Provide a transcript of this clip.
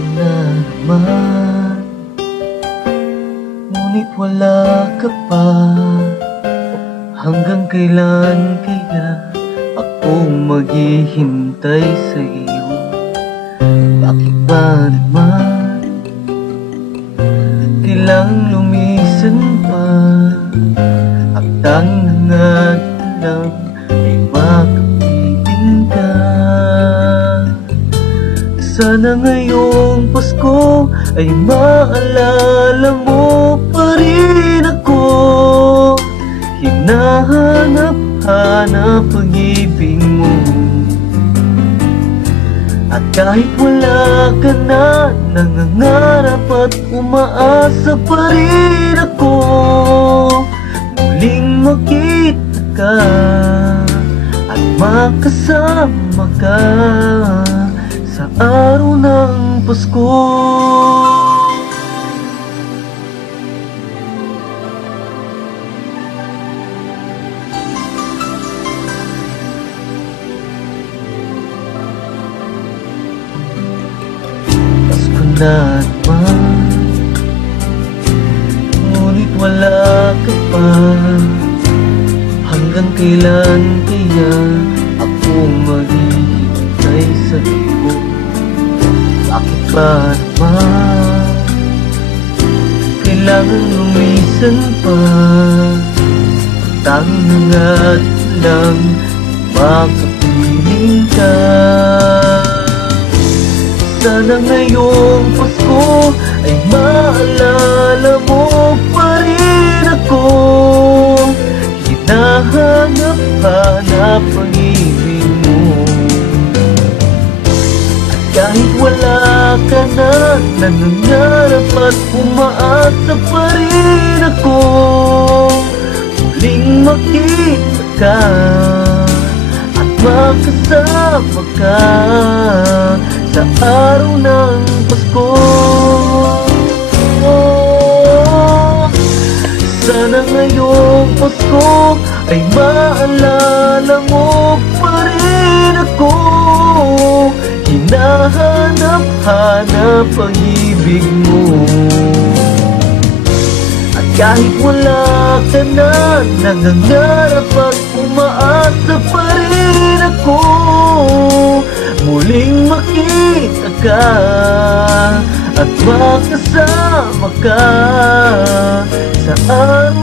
ka na naman, ngunit wala ka pa. Hanggang kailan kaya ako maghihintay sa iyo? Bakit ba naman kailangang lumisan pa? Ang tanging hangat lang ay makapiling ka. Sana ngayong Pasko ay maalala mo pa rin ako. Hinahanap-hanap pag-ibig mo, at kahit wala ka na, nangangarap at umaasa pa rin ako. Muling makita ka at makasama ka sa araw ng Pasko. Pasko na naman, ngunit wala ka pa. Hanggang kailan kaya ako maghihintay sa iyo? Bakit ba naman kailangan lumisan pa? Tanging hangat lang makapiling ka. Sana ngayong Pasko ay maalala mo pa rin ako. Hinahanap-hanap ang ibig mo, at kahit wala ka na, nangangarap at umaasa pa rin ako. Muling makita ka at makasama ka sa araw ng Pasko. Sana ngayong Pasko ay maalala mo pa rin ako. Hinahanap-hanap ang ibig mo, at kahit wala ka na, nangangarap at umaasa pa rin ako. Muling makita ka at makasama ka sa araw